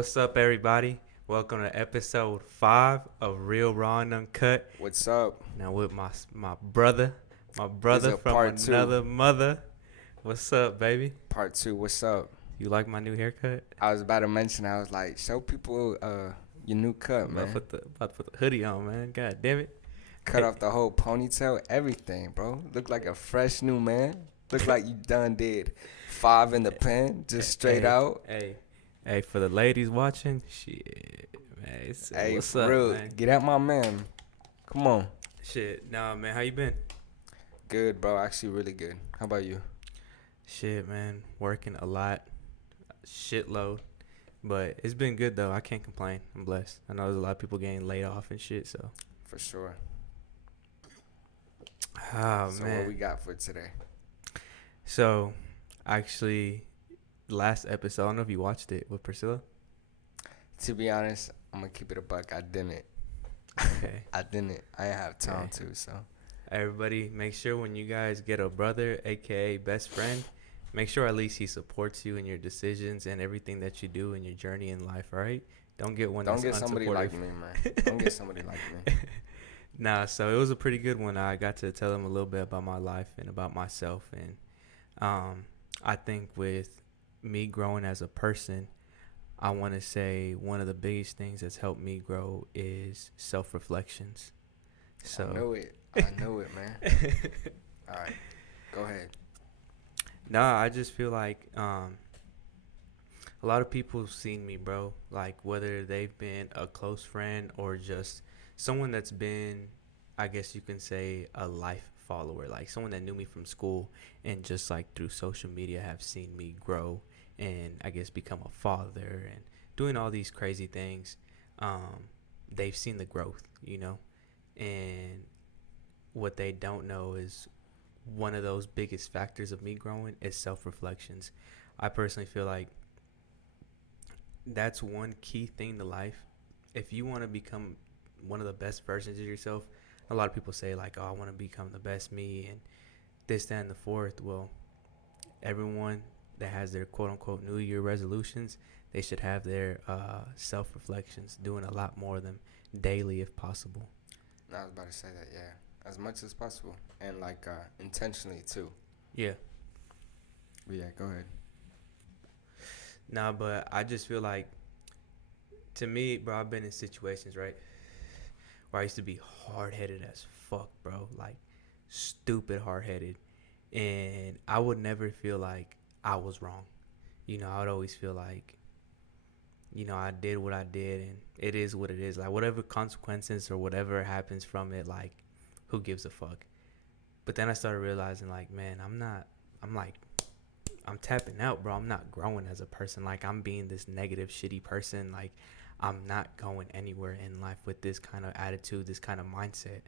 What's up, everybody? Welcome to episode 5 of Real.Raw.Uncut. What's up? Now with my brother, This is a from part two. another mother. What's up, baby? Part two. What's up? You like my new haircut? I was about to mention. I was like, show people your new cut, I'm about man. to put the hoodie on, man. God damn it. Cut off the whole ponytail, everything, bro. Look like a fresh new man. Look like you done did 5 in the pen, just straight Hey, out. Hey, for the ladies watching, shit, man. Hey, What's for up, real, man? get at my man. Come on. Shit, nah, man. How you been? Good, bro. Actually, really good. How about you? Shit, man. Working a lot, shitload. But it's been good though. I can't complain. I'm blessed. I know there's a lot of people getting laid off and shit. So, For sure. oh So man. what we got for today? So, actually, last episode. I don't know if you watched it with Priscilla. To be honest, I'm gonna keep it a buck. I didn't. Okay. I didn't. I didn't have time Okay. to. So Everybody, make sure when you guys get a brother, aka best friend, make sure at least he supports you in your decisions and everything that you do in your journey in life. All right. Don't get one. don't that's get somebody like unsupportive. me, man. Don't get somebody like me. Nah, so it was a pretty good one. I got to tell him a little bit about my life and about myself, and I think with me growing as a person, I want to say one of the biggest things that's helped me grow is self-reflections. I So, knew it. I knew it, man. All right, go ahead. nah, I just feel like a lot of people have seen me, bro. Like whether they've been a close friend or just someone that's been, I guess you can say, a life follower, like someone that knew me from school and just like through social media have seen me grow and I guess become a father and doing all these crazy things. They've seen the growth, and what they don't know is one of those biggest factors of me growing is self-reflections. I personally feel like that's one key thing to life. If you want to become one of the best versions of yourself, a lot of people say like, "Oh, I want to become the best me," and this, that, and the fourth. Well, everyone that has their quote unquote New Year resolutions, they should have their self reflections, doing a lot more of them daily if possible. I was about to say that, yeah, as much as possible, and like intentionally too. Yeah. But yeah, go ahead. Nah, but I just feel like, to me, bro, I've been in situations, right, where I used to be hard headed as fuck, bro. Like, stupid hard headed. And I would never feel like I was wrong. I would always feel like, I did what I did and it is what it is. Like, whatever consequences or whatever happens from it, like, who gives a fuck? But then I started realizing, like, man, I'm tapping out, bro. I'm not growing as a person. Like, I'm being this negative, shitty person. Like, I'm not going anywhere in life with this kind of attitude, this kind of mindset.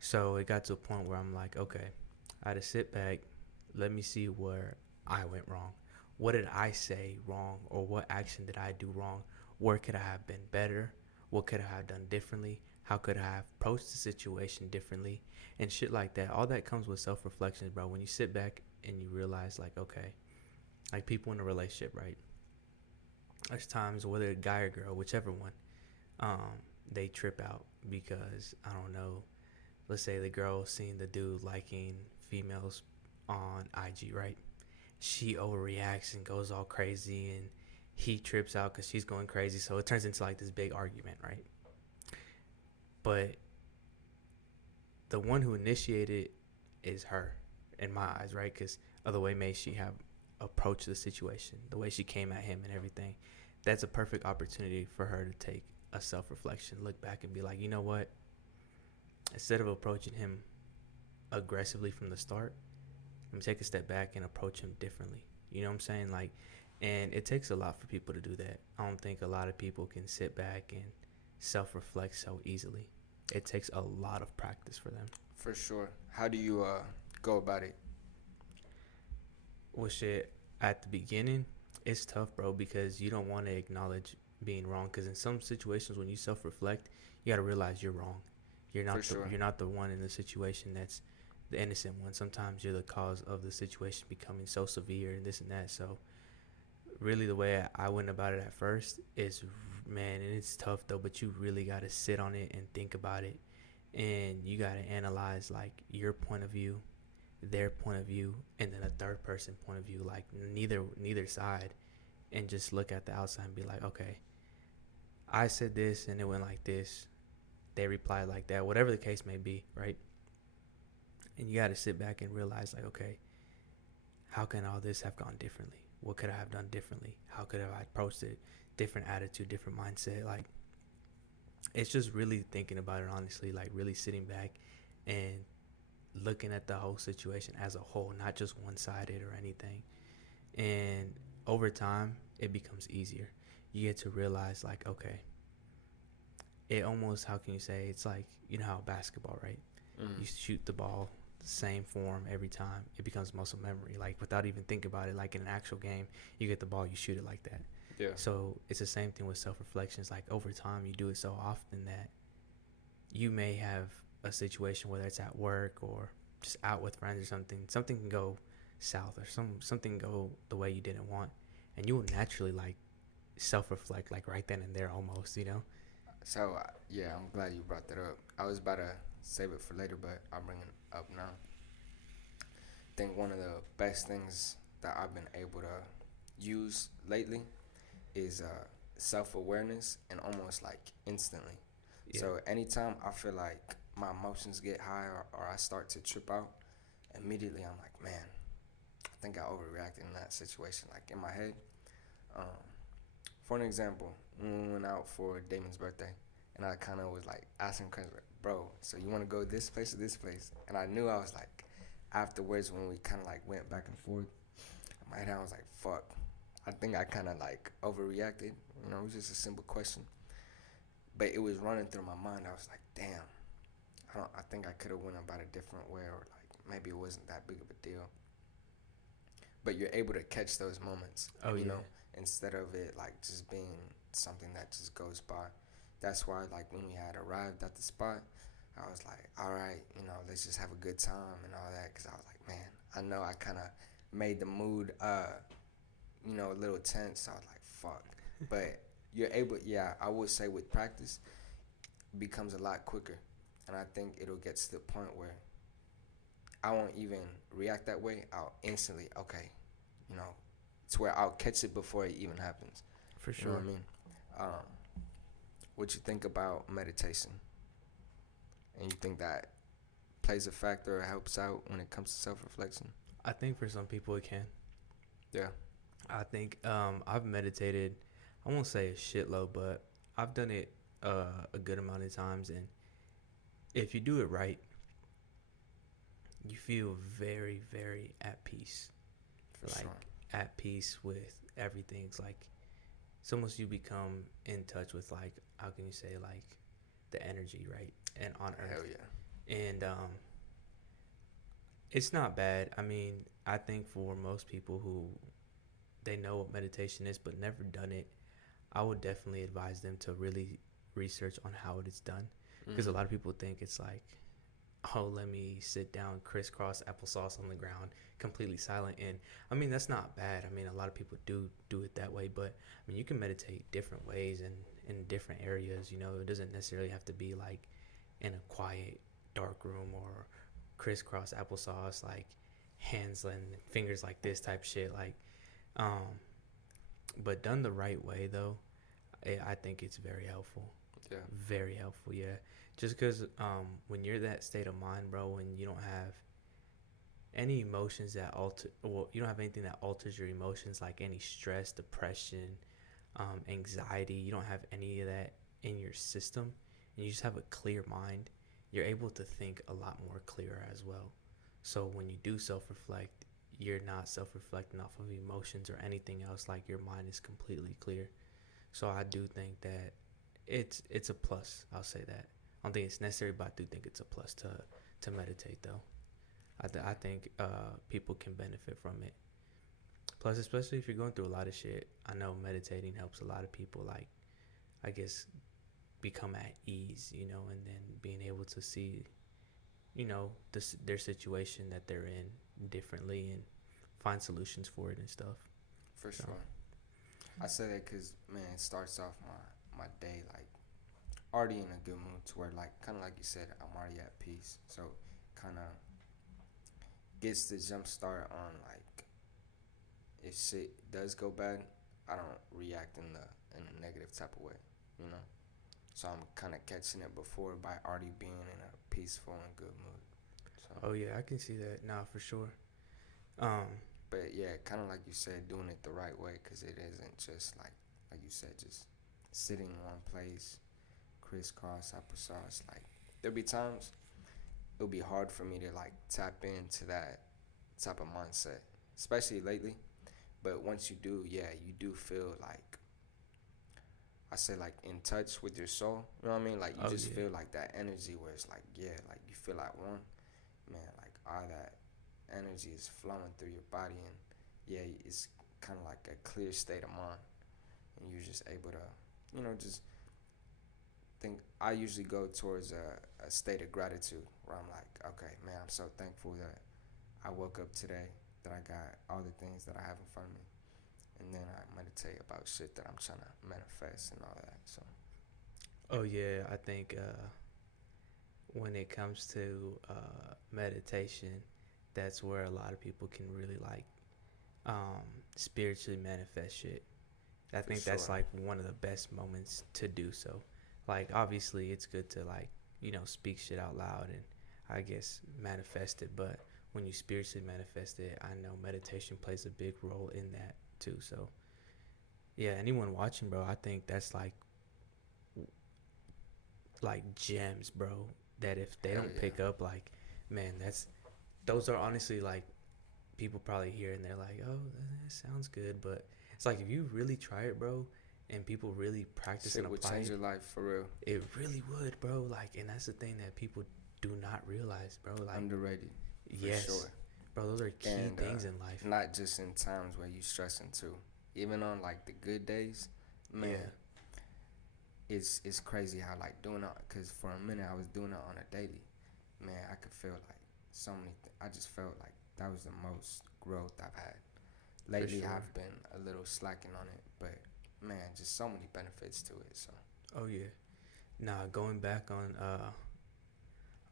So it got to a point where I'm like, okay, I had to sit back. Let me see where I went wrong. What did I say wrong, or what action did I do wrong? Where could I have been better? What could I have done differently? How could I have approached the situation differently? And shit like that. All that comes with self-reflections, bro. When you sit back and you realize, like, okay, like people in a relationship, right? There's times, whether a guy or girl, whichever one, they trip out because, I don't know, let's say the girl seen the dude liking females on IG, right? She overreacts and goes all crazy, and he trips out because she's going crazy. So it turns into like this big argument, right? But the one who initiated is her, in my eyes, right? Because of the way may she have approached the situation, the way she came at him and everything. That's a perfect opportunity for her to take a self-reflection, look back and be like, you know what? Instead of approaching him aggressively from the start, let me take a step back and approach him differently. You know what I'm saying? Like, and it takes a lot for people to do that. I don't think a lot of people can sit back and self-reflect so easily. It takes a lot of practice for them. For sure. How do you go about it? Well, shit, at the beginning, it's tough, bro, because you don't want to acknowledge being wrong. Because in some situations, when you self-reflect, you got to realize you're wrong. For sure. You're not the one in the situation that's the innocent one. Sometimes you're the cause of the situation becoming so severe and this and that. So really the way I went about it at first is, man, and it's tough though, but you really got to sit on it and think about it, and you got to analyze like your point of view, their point of view, and then a third person point of view, like neither side, and just look at the outside and be like, okay, I said this and it went like this, they replied like that, whatever the case may be, right? And you got to sit back and realize like, okay, how can all this have gone differently? What could I have done differently? How could I approached it? Different attitude, different mindset. Like, it's just really thinking about it honestly, like really sitting back and looking at the whole situation as a whole, not just one-sided or anything. And over time, it becomes easier. You get to realize like, okay, it almost, how can you say, it's like, you know how basketball, right? You shoot the ball the same form every time. It becomes muscle memory, like without even thinking about it. Like in an actual game, you get the ball, you shoot it like that. Yeah. So it's the same thing with self-reflection. It's like over time you do it so often that you may have a situation, whether it's at work or just out with friends or something can go south, or something go the way you didn't want, and you will naturally like self-reflect like right then and there almost, you know. So yeah, I'm glad you brought that up. I was about to save it for later, but I'll bring it up now. I think one of the best things that I've been able to use lately is self-awareness, and almost like instantly. Yeah, So anytime I feel like my emotions get high, or I start to trip out, immediately I'm like, man, I think I overreacted in that situation. Like in my head, um, for an example, when we went out for Damon's birthday, and I kind of was like asking questions, like, bro, so you want to go this place or this place? And I knew I was like, afterwards when we kind of like went back and forth, in my head I was like, fuck, I think I kind of like overreacted. You know, it was just a simple question, but it was running through my mind. I was like, damn, I think I could have went about a different way, or like maybe it wasn't that big of a deal. But you're able to catch those moments, oh you yeah, know, instead of it like just being something that just goes by. That's why, like, when we had arrived at the spot, I was like, all right, you know, let's just have a good time and all that. Because I was like, man, I know I kind of made the mood, you know, a little tense. So I was like, fuck. But you're able, yeah, I would say with practice, it becomes a lot quicker. And I think it'll get to the point where I won't even react that way. I'll instantly, okay, you know, to where I'll catch it before it even happens. for You know what sure. I mean? What you think about meditation? And you think that plays a factor or helps out when it comes to self-reflection? I think for some people it can. Yeah. I think I've meditated, I won't say a shitload, but I've done it a good amount of times, and if you do it right, you feel very, very at peace. For Like sure. at peace with everything. It's like it's almost you become in touch with, like, how can you say, like the energy, right? And on Hell earth. yeah. And it's not bad. I mean, I think for most people who they know what meditation is but never done it, I would definitely advise them to really research on how it is done, because a lot of people think it's like, oh, let me sit down, crisscross applesauce on the ground, completely silent. And I mean, that's not bad. I mean, a lot of people do it that way, but I mean, you can meditate different ways and in different areas. You know, it doesn't necessarily have to be like in a quiet, dark room, or crisscross applesauce, like hands and fingers like this type shit. Like, um, but done the right way though, I think it's very helpful. Yeah. Very helpful, yeah. Just because when you're that state of mind, bro, when you don't have any emotions that alter, well, you don't have anything that alters your emotions, like any stress, depression, anxiety, you don't have any of that in your system, and you just have a clear mind, you're able to think a lot more clearer as well. So when you do self-reflect, you're not self-reflecting off of emotions or anything else, like your mind is completely clear. So I do think that it's a plus. I'll say that. I don't think it's necessary, but I do think it's a plus to meditate though. I think people can benefit from it. Plus, especially if you're going through a lot of shit, I know meditating helps a lot of people. Like, I guess, become at ease, you know, and then being able to see, you know, their situation that they're in differently and find solutions for it and stuff. For So sure. I say that because, man, it starts off my day like already in a good mood to where, like, kind of like you said, I'm already at peace. So kind of gets the jump start on, like, if shit does go bad, I don't react in a negative type of way, you know. So I'm kind of catching it before by already being in a peaceful and good mood. So, Oh yeah, I can see that. Nah, for sure. Um, but yeah, kind of like you said, doing it the right way, because it isn't just like you said, just sitting in one place, crisscross applesauce. Like, there'll be times it'll be hard for me to like tap into that type of mindset, especially lately. But once you do, yeah, you do feel like, I say, like, in touch with your soul. You know what I mean? Like, you oh just yeah, feel like that energy where it's like, yeah, like you feel like one, man, like all that energy is flowing through your body, and yeah, it's kind of like a clear state of mind, and you're just able to, just think. I usually go towards a state of gratitude where I'm like, okay, man, I'm so thankful that I woke up today, that I got all the things that I have in front of me, and then I meditate about shit that I'm trying to manifest and all that. So oh yeah. I think when it comes to meditation, that's where a lot of people can really like um, spiritually manifest shit. I for think that's sure, like one of the best moments to do so. Like obviously it's good to like, speak shit out loud and I guess manifest it, but when you spiritually manifest it, I know meditation plays a big role in that too. So yeah, anyone watching, bro, I think that's like gems, bro, that if they hell don't yeah. pick up, like, man, those are honestly like people probably hear and they're like, oh, that sounds good, but it's like if you really try it, bro, and people really practice and Shit would apply change it, your life for real. it really would, bro. Like, and that's the thing that people do not realize, bro. Like, Underrated, for yes, sure. bro, those are key And things in life. not just in times where you stressing too. Even on like the good days, man, Yeah, it's crazy how like doing it. Cause for a minute I was doing it on a daily. Man, I could feel like so many. I just felt like that was the most growth I've had. for Lately sure. I've been a little slacking on it, but man, just so many benefits to it. So Oh yeah. Nah, going back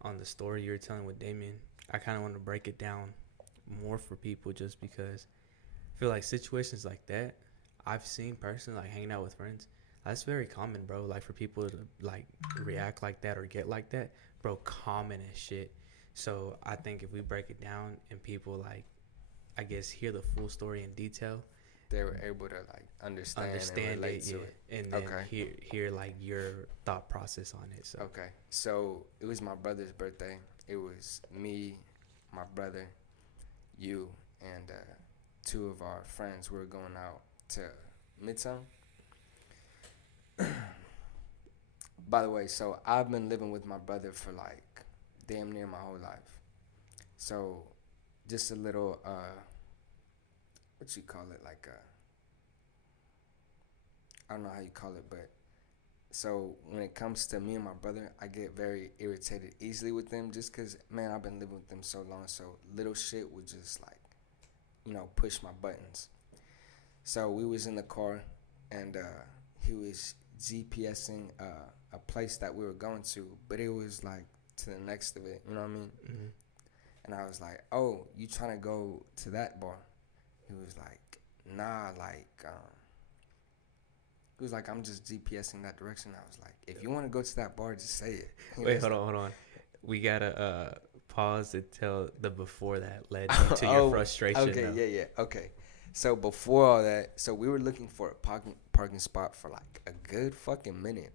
on the story you were telling with Damien, I kind of want to break it down more for people just because I feel like situations like that I've seen personally, like hanging out with friends. That's very common, bro. Like for people to like react like that or get like that, bro, common as shit. So I think if we break it down and people like, I guess, hear the full story in detail, they were able to like understand and understand it, relate to it. yeah, and then Okay. hear like your thought process on it. So Okay. So it was my brother's birthday. It was me, my brother, you, and two of our friends. We were going out to Midtown. By the way, so I've been living with my brother for like damn near my whole life. So just a little what you call it, like I don't know how you call it, but so when it comes to me and my brother, I get very irritated easily with them just because, man, I've been living with them so long. So little shit would just like, push my buttons. So we was in the car, and he was GPSing a place that we were going to, but it was like to the next of it. You know what I mean? mm-hmm. And I was like, "Oh, you trying to go to that bar?" He was like, "Nah, like." He was like, "I'm just GPSing that direction." I was like, "If you want to go to that bar, just say it." He Wait, was like, hold on. We gotta pause to tell the before that led you to your "Oh, frustration okay, though. yeah, yeah, okay." So before all that, so we were looking for a parking spot for like a good fucking minute,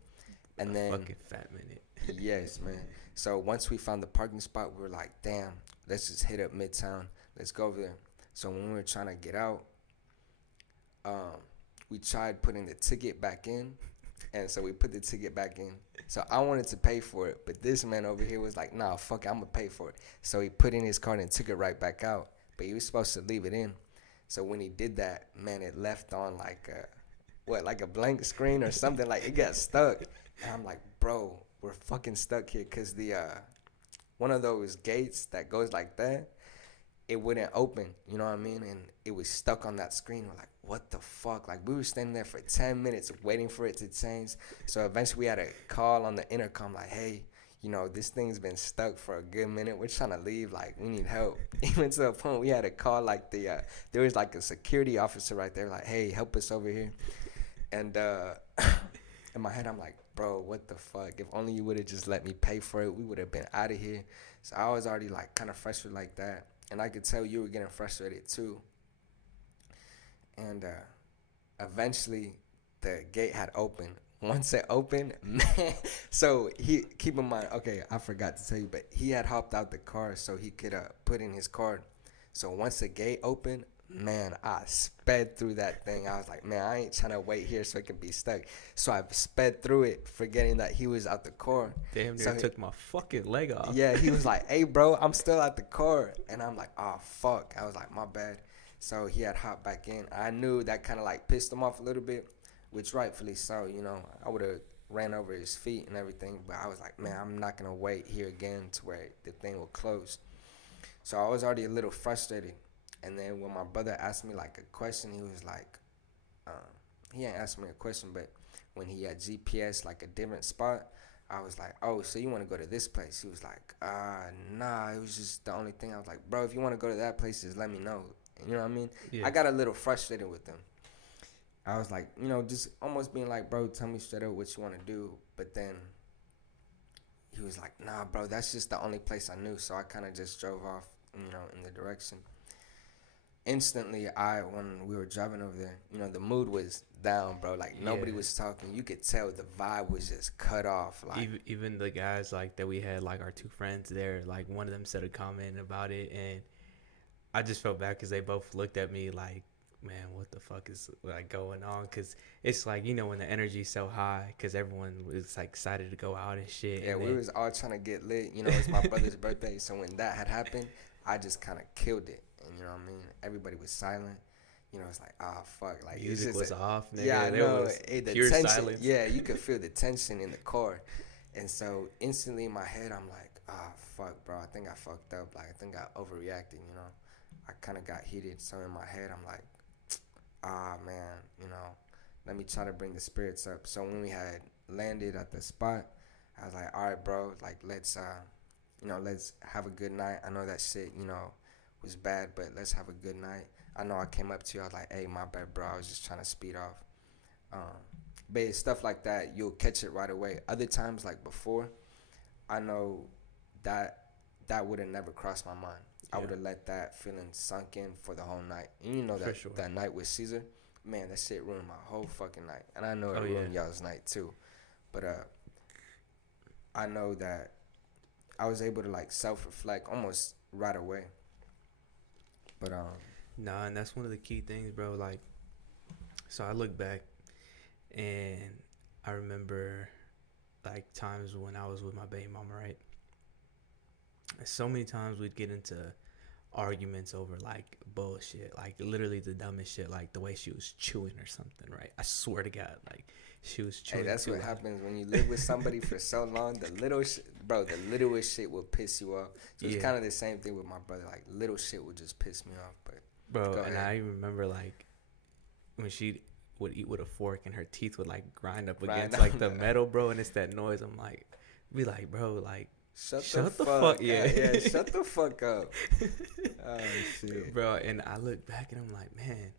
A and then fucking fat minute. yes, man. So once we found the parking spot, we were like, "Damn, let's just hit up Midtown. Let's go over there." So when we were trying to get out, um, we tried putting the ticket back in, and so we put the ticket back in. So I wanted to pay for it, but this man over here was like, "Nah, fuck it, I'm gonna pay for it." So he put in his card and took it right back out, but he was supposed to leave it in. So when he did that, man, it left on like like a blank screen or something. Like it got stuck, and I'm like, "Bro, we're fucking stuck here," cause the one of those gates that goes like that, it wouldn't open, you know what I mean? And it was stuck on that screen. We're like, what the fuck? Like, we were standing there for 10 minutes waiting for it to change. So eventually we had a call on the intercom, like, hey, you know, this thing's been stuck for a good minute. We're trying to leave. Like, we need help. Even to the point we had to call, like, there was, like, a security officer right there, like, hey, help us over here. And in my head, I'm like, bro, what the fuck? If only you would have just let me pay for it, we would have been out of here. So I was already, like, kind of frustrated like that. And I could tell you were getting frustrated, too. And eventually, the gate had opened. Once it opened, man. So keep in mind, okay, I forgot to tell you, but he had hopped out the car so he could put in his card. So once the gate opened, man, I sped through that thing. I was like, man, I ain't trying to wait here so it can be stuck. So I sped through it, forgetting that he was out the car. Damn near took my fucking leg off. Yeah, he was like, hey, bro, I'm still at the car. And I'm like, oh, fuck. I was like, my bad. So he had hopped back in. I knew that kind of like pissed him off a little bit, which rightfully so, you know. I would have ran over his feet and everything, but I was like, man, I'm not going to wait here again to where the thing will close. So I was already a little frustrated. And then when my brother asked me like a question, he was like, he ain't asked me a question, but when he had GPS like a different spot, I was like, oh, so you want to go to this place? He was like, nah, it was just the only thing. I was like, bro, if you want to go to that place, just let me know. You know what I mean? Yeah. I got a little frustrated with him. I was like, you know, just almost being like, bro, tell me straight up what you want to do. But then he was like, nah, bro, that's just the only place I knew. So I kind of just drove off, you know, in the direction. Instantly, when we were driving over there, you know, the mood was down, bro. Like, nobody was talking. You could tell the vibe was just cut off. Like, even the guys, like, that we had, like, our two friends there, like, one of them said a comment about it, and I just felt bad because they both looked at me like, man, what the fuck is, like, going on? Because it's, like, you know, when the energy's so high, because everyone was, like, excited to go out and shit. Yeah, and we was all trying to get lit. You know, it's my brother's birthday, so when that had happened, I just kind of killed it. And you know what I mean? Everybody was silent. You know, it's like, fuck. Like, music was off, nigga. Yeah, I know. The pure tension, silence. Yeah, you could feel the tension in the car. And so instantly in my head, I'm like, fuck, bro. I think I fucked up. Like, I think I overreacted, you know. I kind of got heated. So in my head, I'm like, man, you know, let me try to bring the spirits up. So when we had landed at the spot, I was like, all right, bro, like, let's have a good night. I know that shit, you know, was bad, but let's have a good night. I know I came up to you, I was like, hey, my bad, bro, I was just trying to speed off. But it's stuff like that, you'll catch it right away. Other times, like before, I know that would have never crossed my mind. I would have let that feeling sunk in for the whole night. And you know that that night with Caesar, man, that shit ruined my whole fucking night. And I know it ruined y'all's night too. But I know that I was able to like self-reflect almost right away. But nah, and that's one of the key things, bro. Like, so I look back and I remember like times when I was with my baby mama, right? So many times we'd get into arguments over like bullshit, like literally the dumbest shit, like the way she was chewing or something, right? I swear to God, like she was chewing. Hey, that's what happens when you live with somebody for so long. The littlest shit will piss you off. So it's kind of the same thing with my brother. Like, little shit would just piss me off. But bro, and I remember like when she would eat with a fork and her teeth would like grind up against like the metal, bro, and it's that noise. I'm like, be like, bro, like, Shut the fuck yeah, shut the fuck up. Oh shit, bro. And I look back and I'm like, man,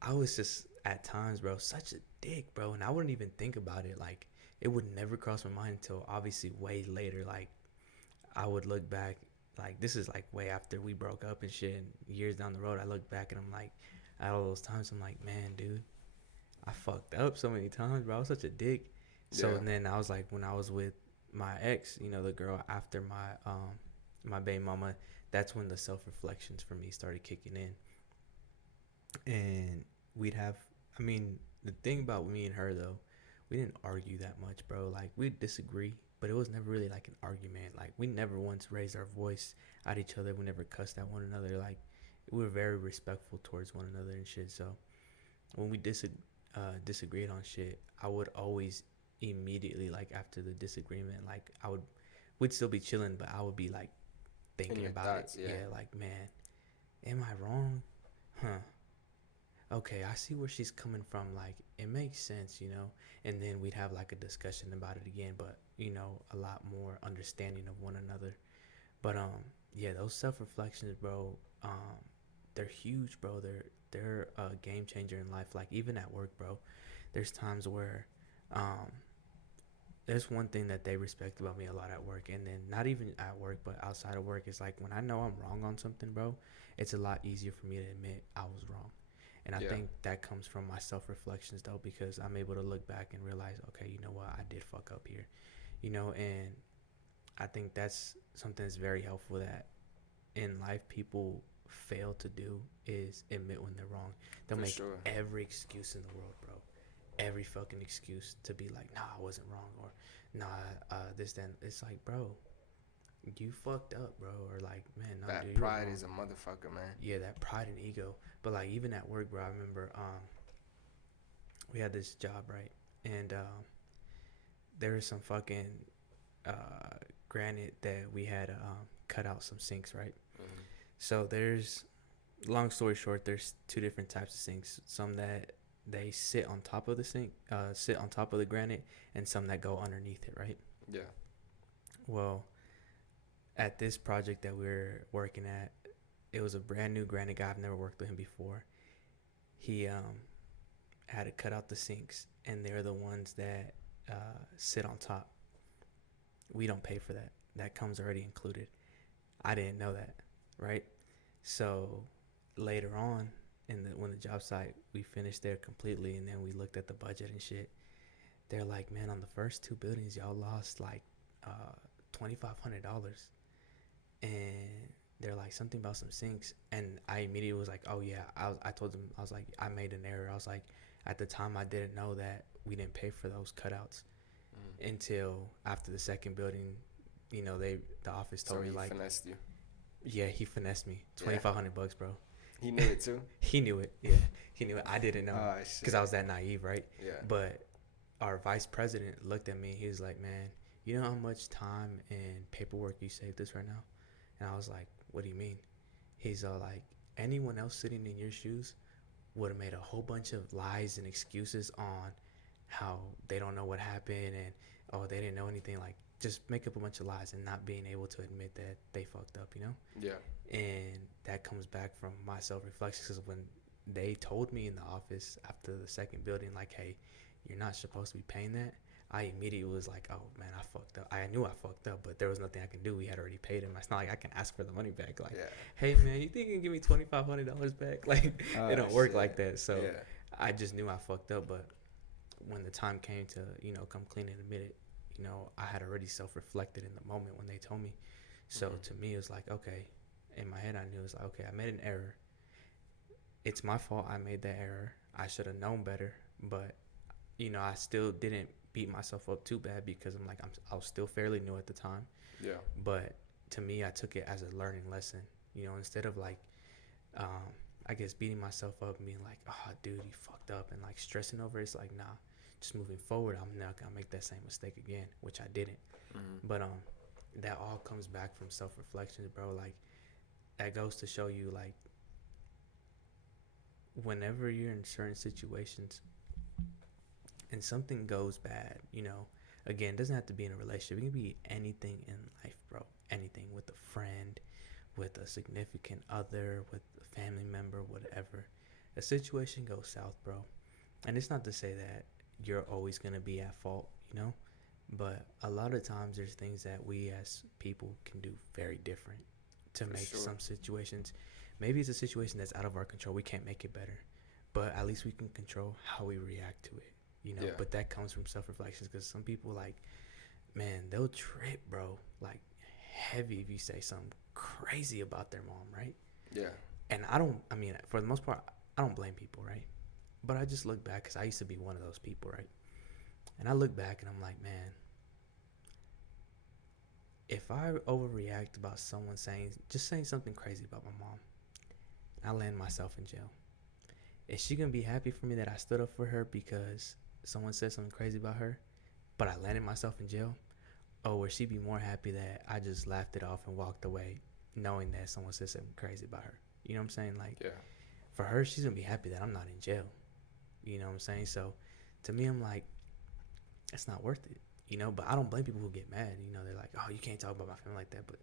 I was just at times, bro, such a dick, bro. And I wouldn't even think about it. Like, it would never cross my mind until obviously way later. Like, I would look back, like, this is like way after we broke up and shit, and years down the road, I look back and I'm like, at all those times, I'm like, man, dude, I fucked up so many times, bro. I was such a dick. So and then I was like, when I was with my ex, you know, the girl after my baby mama, that's when the self-reflections for me started kicking in. And we'd have, I mean, the thing about me and her though, we didn't argue that much, bro. Like, we'd disagree, but it was never really like an argument. Like, we never once raised our voice at each other. We never cussed at one another. Like, we were very respectful towards one another and shit. So when we disagreed on shit, I would always immediately, like, after the disagreement, like, we'd still be chilling, but I would be like In thinking your about it. thoughts, yeah. Yeah, like, man, am I wrong? Huh. Okay, I see where she's coming from. Like, it makes sense, you know? And then we'd have like a discussion about it again, but, you know, a lot more understanding of one another. But, yeah, those self reflections, bro, they're huge, bro. They're a game changer in life. Like, even at work, bro, there's times where, um, there's one thing that they respect about me a lot at work, and then not even at work but outside of work, is like when I know I'm wrong on something, bro, it's a lot easier for me to admit I was wrong. And I Yeah, think that comes from my self-reflections, though, because I'm able to look back and realize, okay, you know what, I did fuck up here, you know. And I think that's something that's very helpful that in life people fail to do, is admit when they're wrong. They'll for make sure. every excuse in the world, bro, every fucking excuse to be like, nah, I wasn't wrong, or nah, this, then. It's like, bro, you fucked up, bro, or like, man, no, That dude, you were pride wrong. is a motherfucker, man. Yeah, that pride and ego. But like, even at work, bro, I remember we had this job, right, and there was some fucking uh granite that we had cut out some sinks, right. Hmm. So there's, long story short, there's two different types of sinks. Some that they sit on top of the sink, sit on top of the granite, and some that go underneath it, right? Yeah. Well, at this project that we are working at, it was a brand new granite guy. I've never worked with him before. He had to cut out the sinks, and they're the ones that sit on top. We don't pay for that. That comes already included. I didn't know that, right? So later on, when the job site, we finished there completely, and then we looked at the budget and shit. They're like, man, on the first two buildings, y'all lost like $2,500, and they're like something about some sinks, and I immediately was like, oh yeah. I told them, I was like, I made an error. I was like, at the time I didn't know that we didn't pay for those cutouts Mm. until after the second building. You know, the office So told me he like, finessed you. yeah, he finessed me Yeah. $2,500, bro. He knew it too. He knew it. Yeah, he knew it. I didn't know Oh because shit. I was that naive, right? Yeah. But our vice president looked at me. He was like, man, you know how much time and paperwork you saved us right now? And I was like, what do you mean? He's all like, anyone else sitting in your shoes would have made a whole bunch of lies and excuses on how they don't know what happened, and oh, they didn't know anything. Like, just make up a bunch of lies and not being able to admit that they fucked up, you know? Yeah. And that comes back from my self-reflection, because when they told me in the office after the second building, like, hey, you're not supposed to be paying that, I immediately was like, oh man, I fucked up. I knew I fucked up, but there was nothing I can do. We had already paid him. It's not like I can ask for the money back. Like, Yeah. hey man, you think you can give me $2,500 back? Like, it don't work shit. like that. So Yeah. I just knew I fucked up. But when the time came to, you know, come clean and admit it, you know, I had already self-reflected in the moment when they told me. So to me, it was like, okay, in my head, I knew, it was like, okay, I made an error. It's my fault I made that error. I should have known better. But, you know, I still didn't beat myself up too bad, because I'm like, I was still fairly new at the time. Yeah. But to me, I took it as a learning lesson. You know, instead of like, I guess beating myself up and being like, oh, dude, you fucked up, and like stressing over it, it's like, nah, just moving forward, I'm not gonna make that same mistake again, which I didn't. Mm-hmm. But that all comes back from self-reflection, bro. Like, that goes to show you, like, whenever you're in certain situations and something goes bad, you know, again, it doesn't have to be in a relationship. It can be anything in life, bro. Anything, with a friend, with a significant other, with a family member, whatever. A situation goes south, bro. And it's not to say that you're always going to be at fault, you know? But a lot of times there's things that we as people can do very different to For make sure. some situations. Maybe it's a situation that's out of our control. We can't make it better. But at least we can control how we react to it, you know? Yeah. But that comes from self-reflections, because some people, like, man, they'll trip, bro. Like, heavy if you say something crazy about their mom, right? Yeah. And I mean, for the most part, I don't blame people, right? But I just look back, because I used to be one of those people, right? And I look back and I'm like, man, if I overreact about someone saying something crazy about my mom, I land myself in jail. Is she gonna be happy for me that I stood up for her because someone said something crazy about her, but I landed myself in jail? Or would she be more happy that I just laughed it off and walked away knowing that someone said something crazy about her. You know what I'm saying? Like, Yeah. for her, she's gonna be happy that I'm not in jail. You know what I'm saying? So, to me, I'm like, it's not worth it. You know, but I don't blame people who get mad. You know, they're like, oh, you can't talk about my family like that. But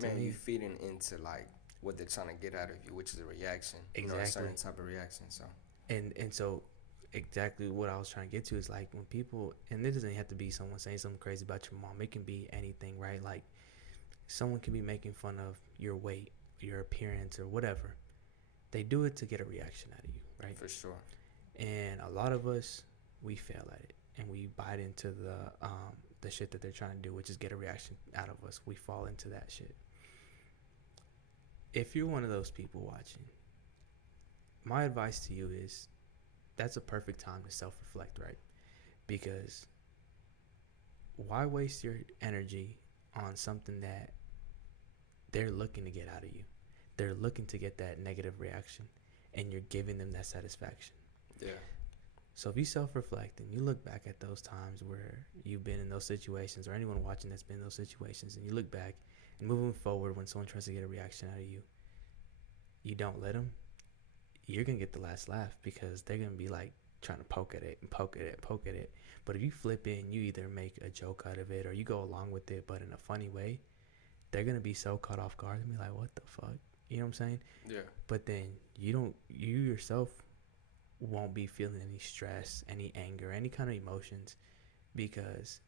to Man, you me, feeding into like what they're trying to get out of you, which is a reaction. You know, a exactly. certain type of reaction. So And so exactly what I was trying to get to is like when people, and it doesn't have to be someone saying something crazy about your mom. It can be anything, right? Like someone can be making fun of your weight, your appearance, or whatever. They do it to get a reaction out of you, right? for sure. And a lot of us, we fail at it, and we bite into the shit that they're trying to do, which is get a reaction out of us. We fall into that shit. If you're one of those people watching, my advice to you is that's a perfect time to self-reflect, right? Because why waste your energy on something that they're looking to get out of you? They're looking to get that negative reaction, and you're giving them that satisfaction. Yeah. So if you self-reflect and you look back at those times where you've been in those situations, or anyone watching that's been in those situations, and you look back and moving forward when someone tries to get a reaction out of you, you don't let them, you're going to get the last laugh because they're going to be like trying to poke at it and poke at it, poke at it. But if you flip it and you either make a joke out of it or you go along with it, but in a funny way, they're going to be so caught off guard and be like, what the fuck? You know what I'm saying? Yeah. But then you yourself won't be feeling any stress, any anger, any kind of emotions because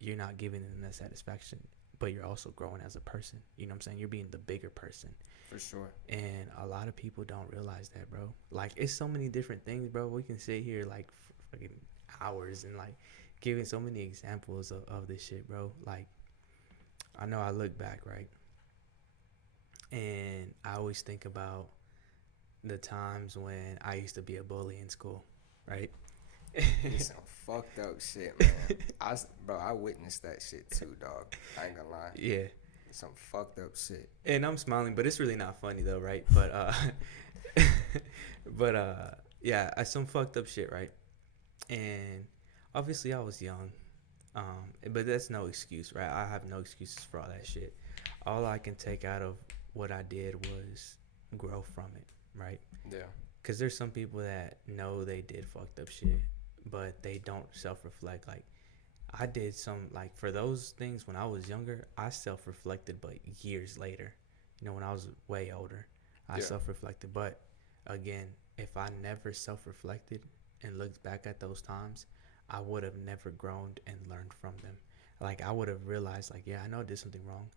you're not giving them that satisfaction, but you're also growing as a person. You know what I'm saying? You're being the bigger person. For sure. And a lot of people don't realize that, bro. Like, it's so many different things, bro. We can sit here like for fucking hours and like giving so many examples of this shit, bro. Like, I know I look back, right? And I always think about the times when I used to be a bully in school, right? It's some fucked up shit, man. I witnessed that shit too, dog. I ain't gonna lie. Yeah. It's some fucked up shit. And I'm smiling, but it's really not funny though, right? But yeah, some fucked up shit, right? And obviously I was young. But that's no excuse, right? I have no excuses for all that shit. All I can take out of what I did was grow from it, right? Yeah. Because there's some people that know they did fucked up shit, but they don't self-reflect. Like, I did some, like, for those things when I was younger, I self-reflected, but years later. You know, when I was way older, I self-reflected. But, again, if I never self-reflected and looked back at those times, I would have never grown and learned from them. Like, I would have realized, like, yeah, I know I did something wrong,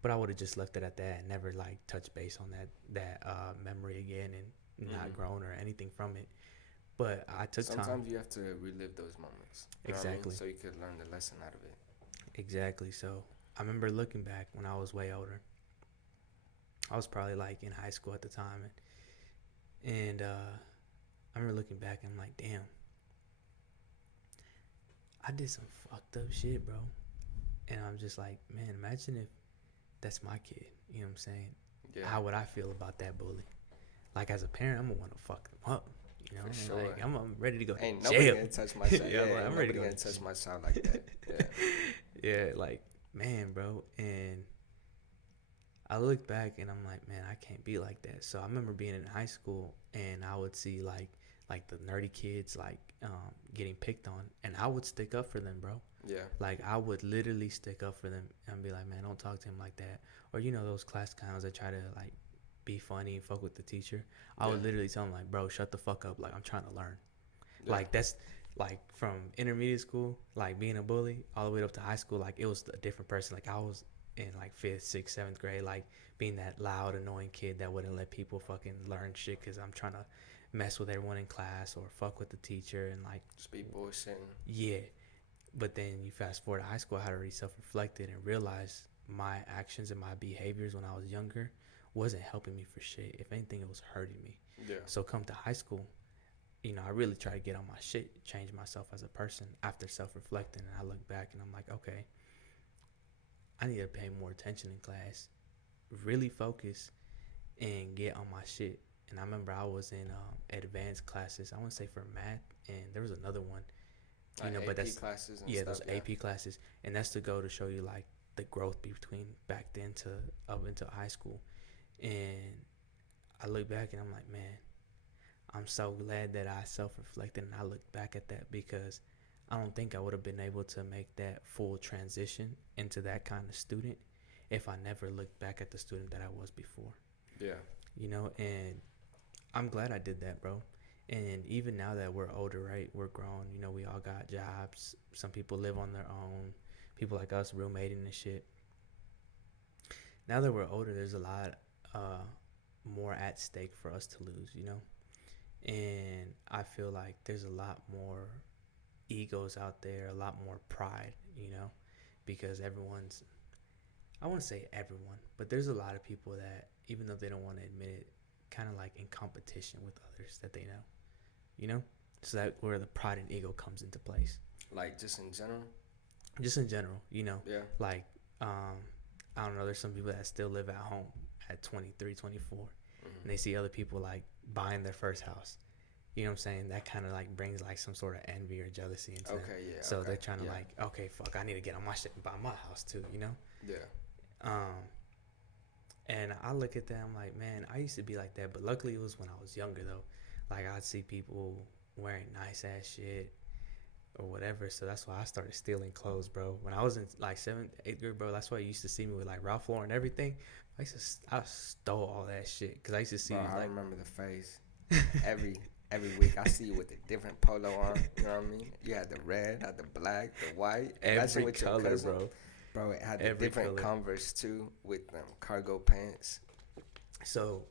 but I would have just left it at that and never, like, touched base on that memory again and not grown or anything from it. But I took time. Sometimes you have to relive those moments. Exactly. So you could learn the lesson out of it. Exactly. So I remember looking back when I was way older. I was probably like in high school at the time, and I remember looking back and I'm like, damn, I did some fucked up shit, bro. And I'm just like, man, imagine if that's my kid. You know what I'm saying? Yeah. How would I feel about that bully? Like, as a parent, I'm gonna want to fuck them up. You know, For sure. like, I'm ready to go Ain't to nobody jail. gonna touch my child. Yeah, Yeah, I'm ready to go gonna to touch jail. my child like that. Yeah. Yeah, like, man, bro. And I look back and I'm like, man, I can't be like that. So I remember being in high school and I would see like the nerdy kids like getting picked on, and I would stick up for them, bro. Yeah. Like, I would literally stick up for them and be like, man, don't talk to him like that. Or, you know, those class clowns that try to like be funny and fuck with the teacher. I would literally tell them like, bro, shut the fuck up. Like, I'm trying to learn. Yeah. Like, that's like from intermediate school, like being a bully, all the way up to high school. Like, it was a different person. Like, I was in like 5th, 6th, 7th grade, like being that loud, annoying kid that wouldn't let people fucking learn shit because I'm trying to mess with everyone in class or fuck with the teacher and like just be bullshitting. Yeah. But then you fast forward to high school, I had already self-reflected and realized my actions and my behaviors when I was younger wasn't helping me for shit. If anything, it was hurting me. Yeah. So come to high school, you know, I really try to get on my shit, change myself as a person after self-reflecting. And I look back and I'm like, okay, I need to pay more attention in class, really focus, and get on my shit. And I remember I was in advanced classes, I want to say for math, and there was another one. You know, AP but that's classes and yeah, stuff, those AP classes, and that's to go to show you like the growth between back then to up into high school. And I look back and I'm like, man, I'm so glad that I self-reflected and I look back at that, because I don't think I would have been able to make that full transition into that kind of student if I never looked back at the student that I was before. Yeah. And I'm glad I did that, bro. And even now that we're older, right? We're grown. We all got jobs. Some people live on their own. People like us roommating and shit. Now that we're older, there's a lot more at stake for us to lose. And I feel like there's a lot more egos out there, a lot more pride, because I want to say everyone, but there's a lot of people that, even though they don't want to admit it, kind of like in competition with others that they know. So that where the pride and ego comes into place. Like just in general? Just in general, Yeah. like, I don't know, there's some people that still live at home at 23, 24, and they see other people like buying their first house. You know what I'm saying? That kind of like brings like some sort of envy or jealousy into them. Okay, yeah. So okay. they're trying to yeah. like, okay, fuck, I need to get on my shit and buy my house too. Yeah. And I look at that, I'm like, man, I used to be like that, but luckily it was when I was younger though. Like I'd see people wearing nice ass shit or whatever, so that's why I started stealing clothes, bro. When I was in like 7th, 8th grade, bro, that's why you used to see me with like Real.Raw and everything. I stole all that shit because I used to see. Bro, I like, remember the face. Every week I see you with a different polo on. You know what I mean? You had the red, had the black, the white. every with color, your cousin. bro. Bro, it had the Every different color. Converse too with them cargo pants. So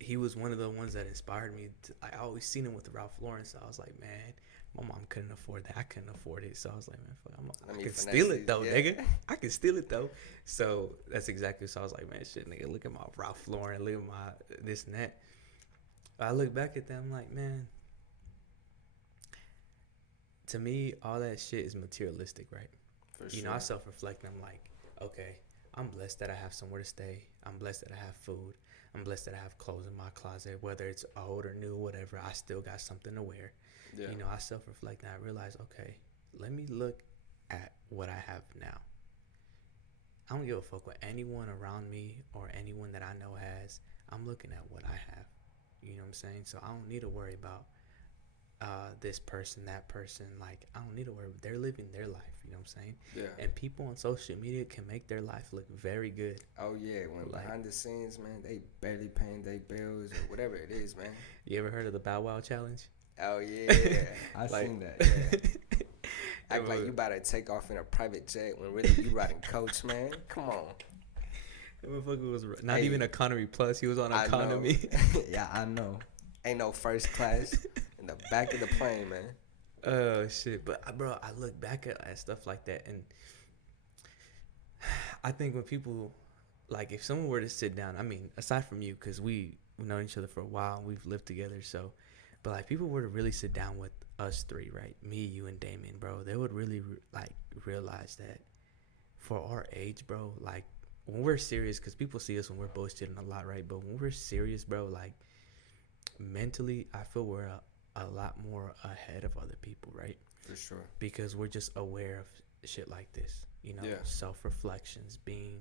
he was one of the ones that inspired me. I always seen him with the Ralph Lauren, so I was like, man, my mom couldn't afford that. I couldn't afford it, so I was like, man, fuck, I can steal it though, nigga. I can steal it though. So that's exactly. So I was like, man, shit, nigga, look at my Ralph Lauren, look at my this and that. I look back at them, I'm like, man, to me, all that shit is materialistic, right? For sure. I self-reflect and I'm like, okay, I'm blessed that I have somewhere to stay. I'm blessed that I have food. I'm blessed that I have clothes in my closet, whether it's old or new, whatever. I still got something to wear. Yeah. I self-reflect and I realize, okay, let me look at what I have now. I don't give a fuck what anyone around me or anyone that I know has. I'm looking at what I have. You know what I'm saying? So I don't need to worry about this person, that person. Like, I don't need to worry. They're living their life. You know what I'm saying? Yeah. And people on social media can make their life look very good. Oh yeah, when like, behind the scenes, man, they barely paying their bills or whatever it is, man. You ever heard of the Bow Wow challenge? Oh yeah, I seen that. Yeah. Act like you about to take off in a private jet when really you riding coach, man. Come on. That motherfucker was not even economy plus. He was on economy. Yeah, I know. Ain't no first class in the back of the plane, man. Oh shit! But bro, I look back at stuff like that, and I think when people, like, if someone were to sit down, I mean, aside from you, because we've known each other for a while and we've lived together, so, but like, people were to really sit down with us three, right? Me, you, and Damien, bro, they would really like realize that for our age, bro, like, when we're serious, because people see us when we're bullshitting a lot, right? But when we're serious, bro, like, mentally, I feel we're a lot more ahead of other people, right? For sure. Because we're just aware of shit like this, Yeah. self-reflections, being,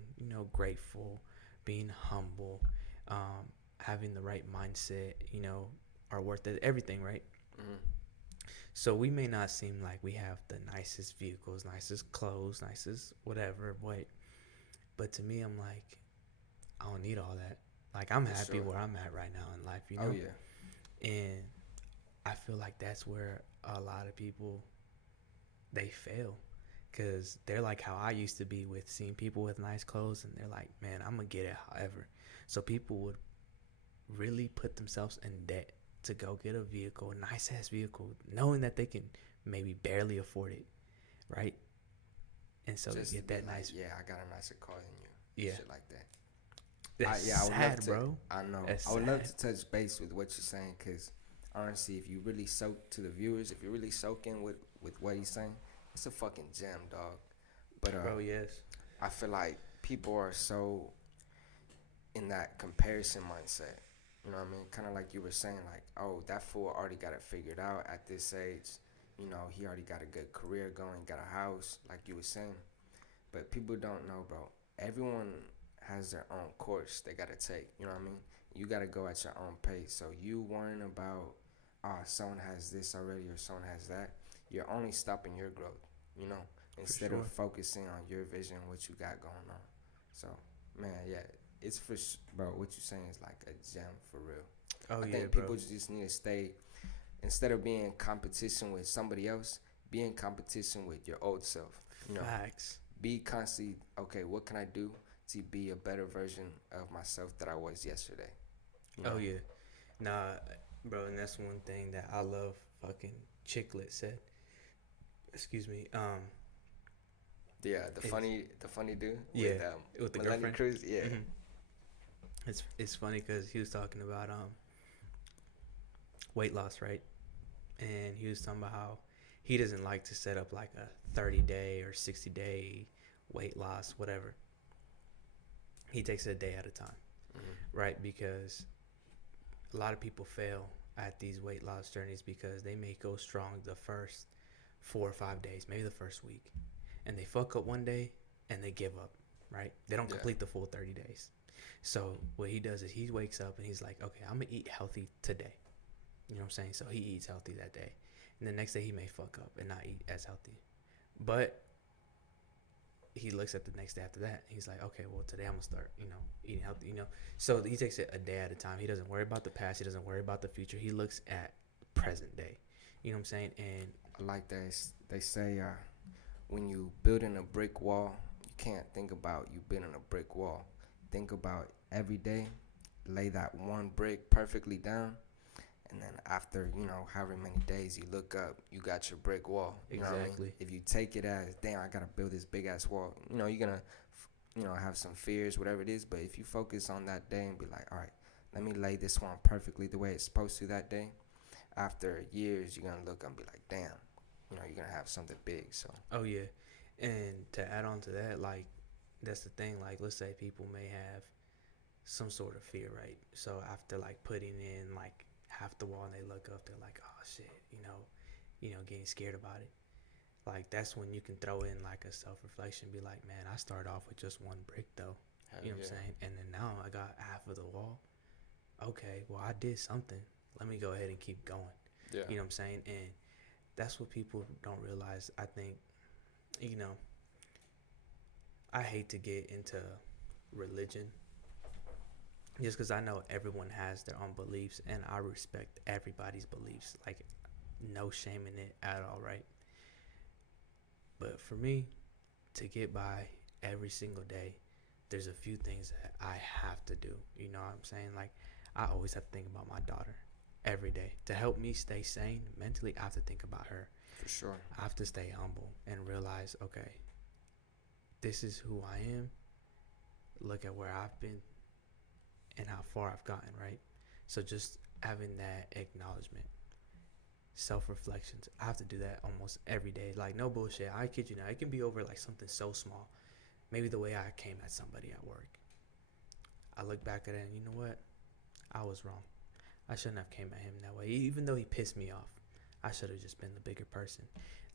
grateful, being humble, having the right mindset, our worth, everything, right? Mm-hmm. So we may not seem like we have the nicest vehicles, nicest clothes, nicest whatever, but to me, I'm like, I don't need all that. Like, I'm happy where I'm at right now in life, Oh, yeah. And I feel like that's where a lot of people, they fail. Because they're like how I used to be with seeing people with nice clothes. And they're like, man, I'm going to get it however. So people would really put themselves in debt to go get a vehicle, a nice-ass vehicle, knowing that they can maybe barely afford it, right? And so just they get that nice. Yeah, I got a nicer car than you. Yeah. Shit like that. That's I would sad, love to, bro. I know. That's I would love sad. to touch base with what you're saying, because honestly, if you really soak to the viewers, if you really soak in with what he's saying, it's a fucking gem, dog. But Bro, yes. I feel like people are so in that comparison mindset. You know what I mean? Kind of like you were saying, like, oh, that fool already got it figured out at this age. He already got a good career going, got a house, like you were saying. But people don't know, bro. Everyone has their own course they gotta take. You know what I mean? You gotta go at your own pace. So you worrying about, someone has this already or someone has that, you're only stopping your growth. You know, For instead of sure. focusing on your vision, what you got going on. So, man, yeah, it's bro. What you saying is like a gem for real. Oh I yeah, think bro. people just need to stay, instead of being in competition with somebody else, be in competition with your old self. You know, Facts. be constantly, okay, what can I do to be a better version of myself that I was yesterday? You Oh know? yeah. Nah, bro, and that's one thing that I love. Fucking Chicklet said. Excuse me. Yeah, Is the funny dude yeah, with with the Melanie girlfriend. Cruz. Yeah, hmm It's funny because he was talking about weight loss, right? And he was talking about how he doesn't like to set up like a 30-day or 60-day weight loss, whatever. He takes it a day at a time, mm-hmm. right? Because a lot of people fail at these weight loss journeys because they may go strong the first 4 or 5 days, maybe the first week, and they fuck up one day and they give up, right? They don't Yeah, complete the full 30 days. So what he does is he wakes up and he's like, okay, I'm gonna eat healthy today. You know what I'm saying? So he eats healthy that day, and the next day he may fuck up and not eat as healthy, but he looks at the next day after that. He's like, okay, well today I'm gonna start, eating healthy. So he takes it a day at a time. He doesn't worry about the past. He doesn't worry about the future. He looks at present day. You know what I'm saying? And I like that. They say when you building a brick wall, you can't think about you building a brick wall. Think about every day, lay that one brick perfectly down, and then after however many days you look up, you got your brick wall. You know what I mean? exactly, If you take it as, damn, I gotta build this big ass wall, you're gonna have some fears, whatever it is. But if you focus on that day and be like, all right, let me lay this one perfectly the way it's supposed to that day, after years you're gonna look and be like, damn, you're gonna have something big. So oh yeah. And to add on to that, like that's the thing. Like let's say people may have some sort of fear, right? So after like putting in like half the wall and they look up, they're like, oh shit, getting scared about it. Like that's when you can throw in like a self reflection, be like, man, I started off with just one brick though. hell You know what yeah, I'm saying? And then now I got half of the wall. Okay, well I did something. Let me go ahead and keep going. yeah, You know what I'm saying? And that's what people don't realize. I think, you know, I hate to get into religion just because I know everyone has their own beliefs and I respect everybody's beliefs. Like, no shame in it at all, right? But for me, to get by every single day, there's a few things that I have to do. You know what I'm saying? Like, I always have to think about my daughter every day. To help me stay sane mentally, I have to think about her. for sure. I have to stay humble and realize, okay, this is who I am. Look at where I've been and how far I've gotten, right? So just having that acknowledgement, self reflections. I have to do that almost every day. Like, no bullshit. I kid you not. It can be over like something so small. Maybe the way I came at somebody at work. I look back at it and you know what? I was wrong. I shouldn't have came at him that way. Even though he pissed me off, I should have just been the bigger person.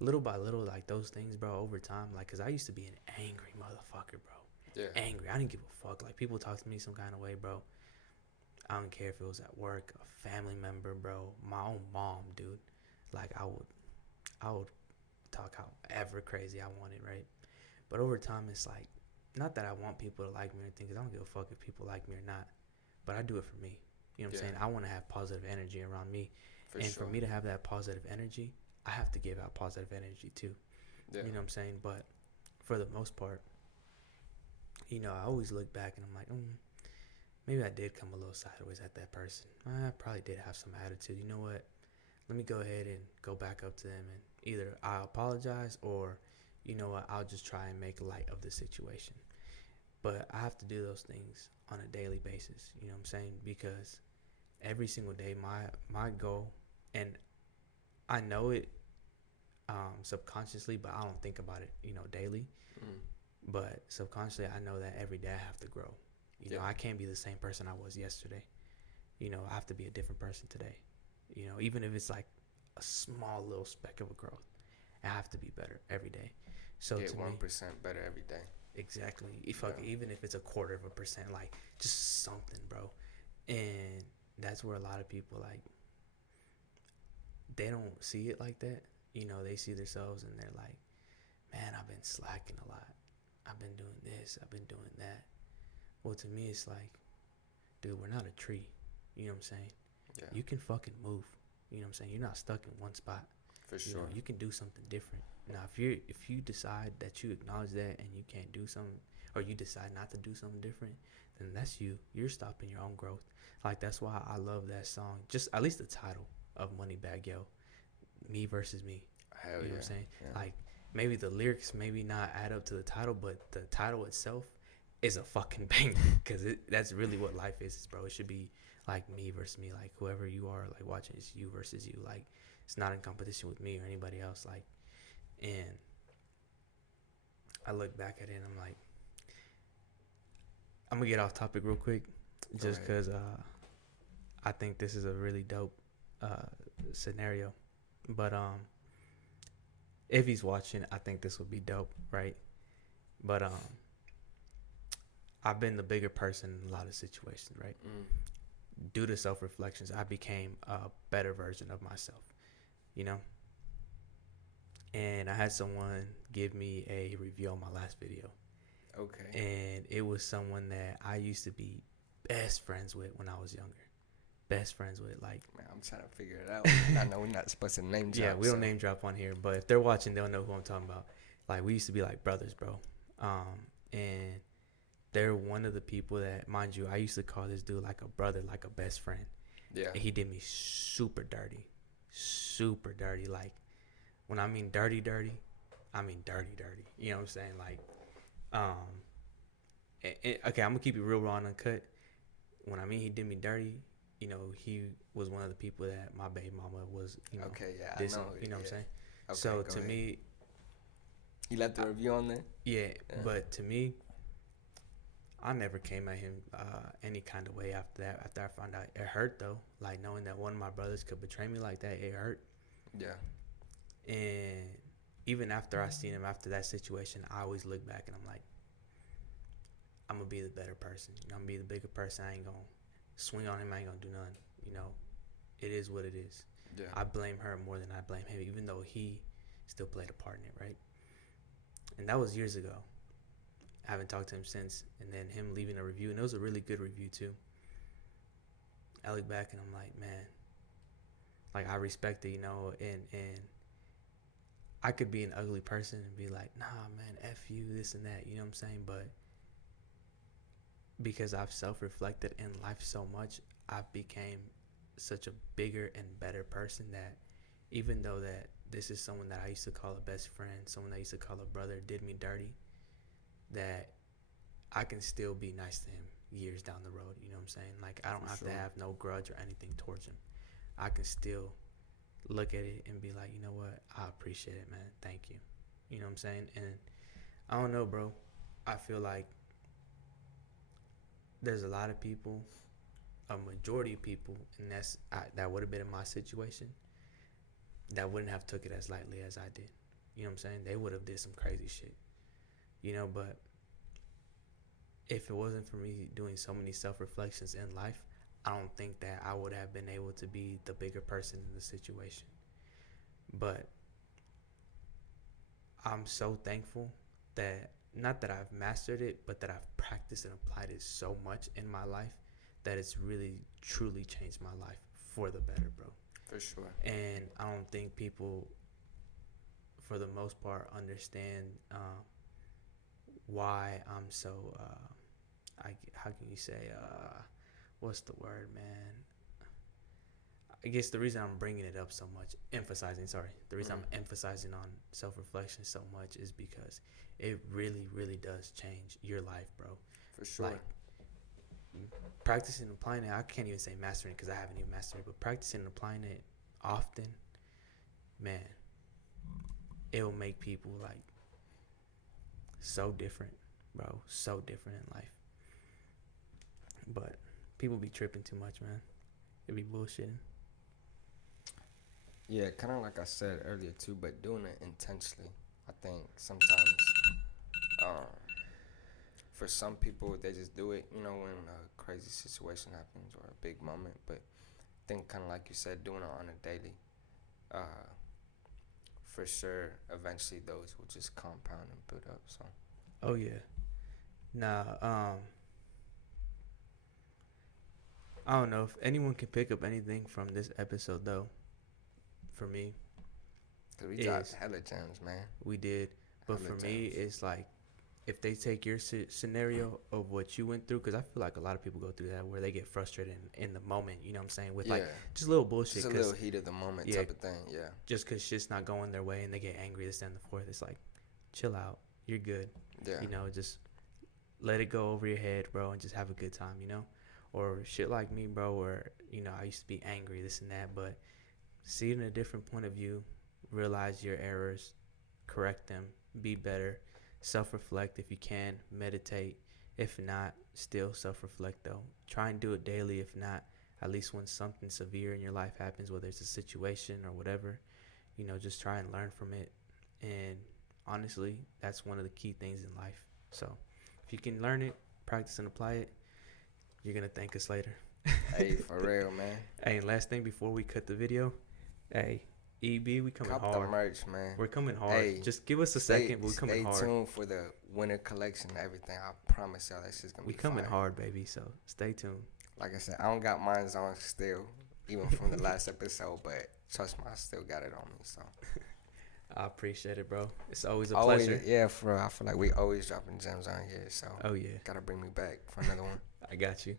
Little by little, like those things, bro, over time, like, cause I used to be an angry motherfucker, bro. Yeah, Angry. I didn't give a fuck. Like, people talk to me some kind of way, bro. I don't care if it was at work, a family member, bro, my own mom, dude. Like, I would talk however crazy I wanted, right? But over time, it's like, not that I want people to like me or anything, because I don't give a fuck if people like me or not. But I do it for me. You know what I'm yeah, saying? I want to have positive energy around me. for And for sure. me to have that positive energy, I have to give out positive energy too. Yeah, You know what I'm saying? But for the most part, I always look back and I'm like, maybe I did come a little sideways at that person. I probably did have some attitude. You know what? Let me go ahead and go back up to them and either I'll apologize or, you know what, I'll just try and make light of the situation. But I have to do those things on a daily basis. You know what I'm saying? Because every single day, my goal, and I know it subconsciously, but I don't think about it, daily. mm. But subconsciously, I know that every day I have to grow. Yeah, I can't be the same person I was yesterday. I have to be a different person today. Even if it's like a small little speck of a growth, I have to be better every day. So Get to me, 1% better every day. exactly. If Yeah. even if it's a quarter of a percent, like just something, bro. And that's where a lot of people like they don't see it like that. You know, they see themselves and they're like, man, I've been slacking a lot. I've been doing this. I've been doing that. Well, to me, it's like, dude, we're not a tree. You know what I'm saying? Yeah. You can fucking move. You know what I'm saying? You're not stuck in one spot. For You sure. know, you can do something different. Now, if you decide that you acknowledge that and you can't do something, or you decide not to do something different, then that's you. You're stopping your own growth. Like that's why I love that song. Just at least the title of Moneybag Yo, me versus me. Hell You know yeah. what I'm saying? Yeah. Like maybe the lyrics maybe not add up to the title, but the title itself is a fucking banger because that's really what life is, bro. It should be like me versus me, like whoever you are, like watching it's you versus you. Like it's not in competition with me or anybody else. Like, and I look back at it and I'm like, I'm gonna get off topic real quick, just because I think this is a really dope scenario. But if he's watching, I think this would be dope, right? But I've been the bigger person in a lot of situations, right? Due to self reflections, I became a better version of myself, you know? And I had someone give me a review on my last video. Okay. And it was someone that I used to be best friends with when I was younger. Best friends with, like. Man, I'm trying to figure it out. I know we're not supposed to name drop. Yeah, we don't name drop on here, but if they're watching, they'll know who I'm talking about. Like, we used to be like brothers, bro. And they're one of the people that, mind you, I used to call this dude like a brother, like a best friend. Yeah. And he did me super dirty. Super dirty. Like, when I mean dirty, dirty, I mean dirty, dirty. You know what I'm saying? Like, okay, I'm gonna keep it real raw and uncut. When I mean he did me dirty, you know, he was one of the people that my baby mama was, you know, Okay, yeah, dissing, I know. you know what I'm saying? Okay, So go to ahead. me, You left the review on there? yeah, but to me, I never came at him any kind of way after that. After I found out, it hurt though. Like knowing that one of my brothers could betray me like that, it hurt. Yeah. And even after I seen him after that situation, I always look back and I'm like, I'm gonna be the better person. You know, I'm gonna be the bigger person. I ain't gonna swing on him. I ain't gonna do nothing. You know, it is what it is. Yeah. I blame her more than I blame him, even though he still played a part in it, right? And that was years ago. I haven't talked to him since. And then him leaving a review, and it was a really good review too. I look back and I'm like, man, like I respect it, you know, and I could be an ugly person and be like, nah, man, F you, this and that, you know what I'm saying? But because I've self-reflected in life so much, I've became such a bigger and better person that even though that this is someone that I used to call a best friend, someone I used to call a brother, did me dirty, that I can still be nice to him years down the road. You know what I'm saying? Like I don't have to have no grudge or anything towards him. I can still look at it and be like, you know what? I appreciate it, man. Thank you. You know what I'm saying? And I don't know, bro. I feel like there's a lot of people, a majority of people, and that would have been in my situation, that wouldn't have took it as lightly as I did. You know what I'm saying? They would have did some crazy shit. You know, but if it wasn't for me doing so many self-reflections in life, I don't think that I would have been able to be the bigger person in the situation. But I'm so thankful that, not that I've mastered it, but that I've practiced and applied it so much in my life that it's really, truly changed my life for the better, bro. For sure. And I don't think people, for the most part, understand why I'm so, how can you say, what's the word, man? I guess the reason I'm bringing it up so much, the reason I'm emphasizing on self-reflection so much is because it really, really does change your life, bro. For sure. Like, practicing and applying it, I can't even say mastering because I haven't even mastered it, but practicing and applying it often, man, it will make people, like, so different, bro. So different in life. But people be tripping too much, man. It be bullshitting. Yeah, kind of like I said earlier too, but doing it intentionally. I think sometimes, um, for some people, they just do it, you know, when a crazy situation happens or a big moment. But I think, kind of like you said, doing it on a daily, uh, for sure, eventually those will just compound and build up. So, Oh yeah. Nah, I don't know if anyone can pick up anything from this episode though. For me, 'cause we dropped is hella gems, man. we did, but Hella for me, gems. it's like if they take your scenario of what you went through, because I feel like a lot of people go through that where they get frustrated in the moment. You know what I'm saying? With like Yeah. just little bullshit. Just a little heat of the moment yeah, type of thing, yeah. just because shit's not going their way and they get angry, this and the fourth. It's like, chill out. You're good. Yeah. You know, just let it go over your head, bro, and just have a good time. You know, or shit like me, bro, where you know I used to be angry, this and that, but see it in a different point of view, realize your errors, correct them, be better, self-reflect if you can, meditate. If not, still self-reflect though. Try and do it daily. If not, at least when something severe in your life happens, whether it's a situation or whatever, you know, just try and learn from it. And honestly, that's one of the key things in life. So if you can learn it, practice and apply it, you're gonna thank us later. Hey, for real, man. Hey, last thing before we cut the video, hey, EB, we coming Cop hard. the merch, man. We're coming hard. Hey, just give us a second, but we're coming hard. Stay tuned for the winter collection and everything. I promise y'all that shit's gonna We be coming fire. hard, baby. So stay tuned. Like I said, I don't got mine on still, even from the last episode, but trust me, I still got it on me. So I appreciate it, bro. It's always a pleasure. Yeah, for real. I feel like we always dropping gems on here. So Oh yeah, gotta bring me back for another one. I got you.